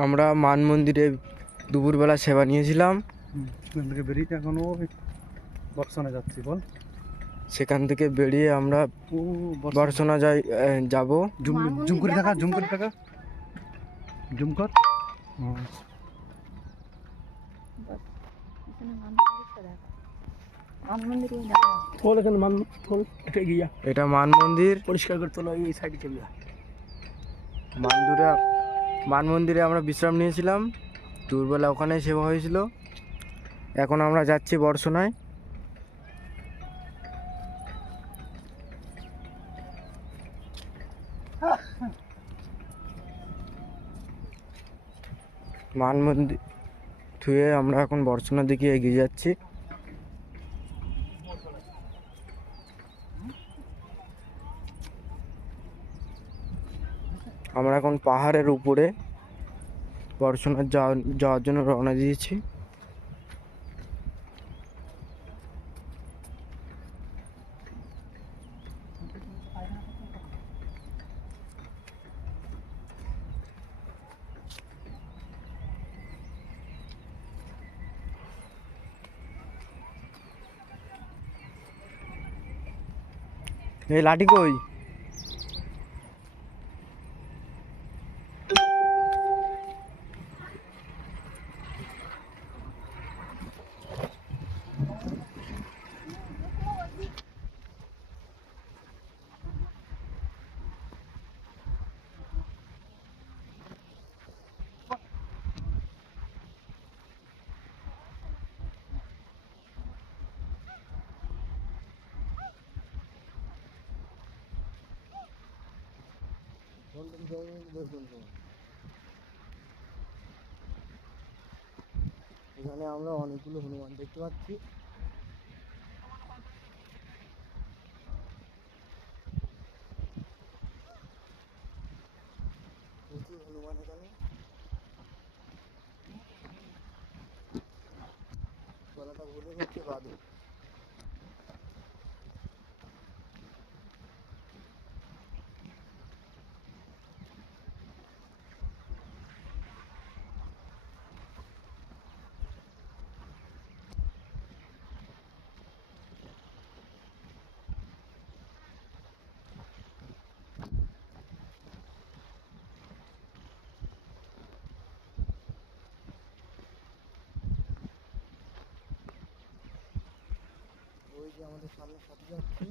আমরা মান মন্দিরে দুপুরবেলা সেবা নিয়েছিলাম। এখান থেকে বেরিয়ে এখনো বর্ষণে যাচ্ছি বল। সেখান থেকে বেরিয়ে আমরা ও বর্ষণা যাব। জুম জুম করে দেখা, জুম করে দেখা, জুম কর। এটা মান মন্দির। পরিষ্কার করতে হলো এই সাইডে চলে যা। মান মন্দিরে আমরা বিশ্রাম নিয়েছিলাম, দুপুরবেলা ওখানে সেবা হয়েছিল। এখন আমরা যাচ্ছি বর্ষণায়। মান মন্দির থুয়ে আমরা এখন বর্ষণার দিকে এগিয়ে যাচ্ছি। আমরা এখন পাহাড়ের উপরে বর্ষণার যাওয়ার জন্য রওনা দিয়েছি। এই লাঠি কই? এখানে আমরা অনেকগুলো হনুমান দেখতে পাচ্ছি। প্রচুর হনুমান এখানে। গলাটা ভুলে হচ্ছে বাদু। ওই যে আমাদের সামনে সাথে যাচ্ছে।